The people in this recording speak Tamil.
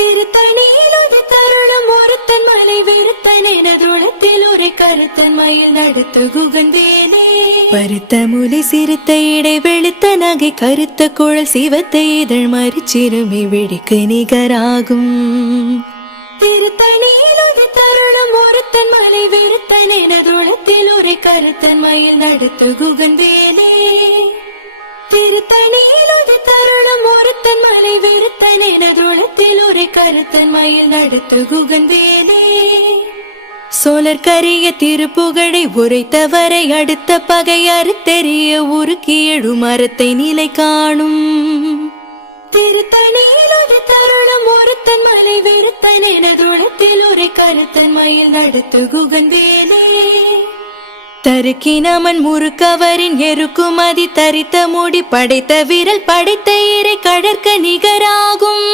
திருத்தணியில் ஒரு தருணம் ஒருத்தன் மலை வெறுத்தன் எனதுளத்தில் ஒரு கருத்தன் மயில் நடத்து குகந்தேனே. பருத்த முலை சிறுத்த இடை வெளுத்த நகை கருத்த குழல் சிவத்த இதழ் மறிச்சிறுமி வெடிக்கு நிகராகும். திருத்தணியில் ஒரு தருணம் ஒருத்தன் மலை வெறுத்தன் எனதுளத்தில் ஒரு கருத்தன் மயில் நடத்து குகந்தேனே. திருத்தணியில் ஒரு தருணம் ஒருத்தன் மலை வெறுத்தன் எனதுளத்தில் ஒரு கருத்தன் மயில் நடத்து குகந்தேனே. சோழர் கரிய திருப்புகழை உரைத்தவரை அடுத்த பகை அறுத்தெறிய உருக்கி எழு மரத்தை நிலை காணும். திருத்தணியில் ஒரு தருணம் ஒருத்தன் மலை வெறுத்தன் எனதுளத்தில் ஒரு கருத்தன் மயில் நடத்து குகந்தேனே. தருக்கினமன் முறுக்கவரின் எருக்குமதி தரித்த முடி படைத்த விரல் படைத்த இறை கடற்க நிகராகும்.